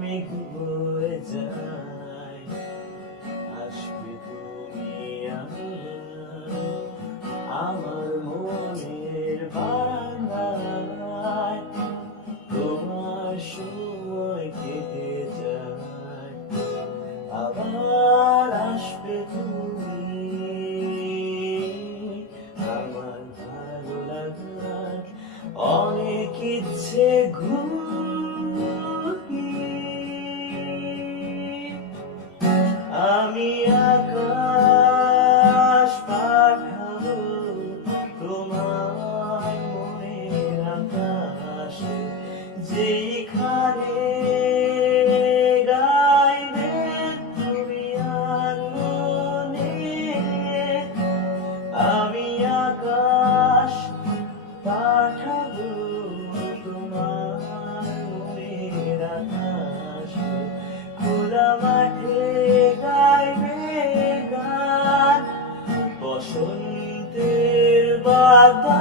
মেঘ বয়ে যায়, আসবে তুমি আমার মনের বারান্দায়, তোমার সময় কেটে যায়, আবার আসবে তুমি আমার ভালো লাগার অনেক ইচ্ছে আমি আকাশ পাঠাবো তোমার মনের আকাশে, যেখানে গাইবে তুমি আর মনে। আমি আকাশ পাঠাবো তোমার মনের আকাশে, খোলা মাঠে গাইবে গান, বসন্তের বাতাস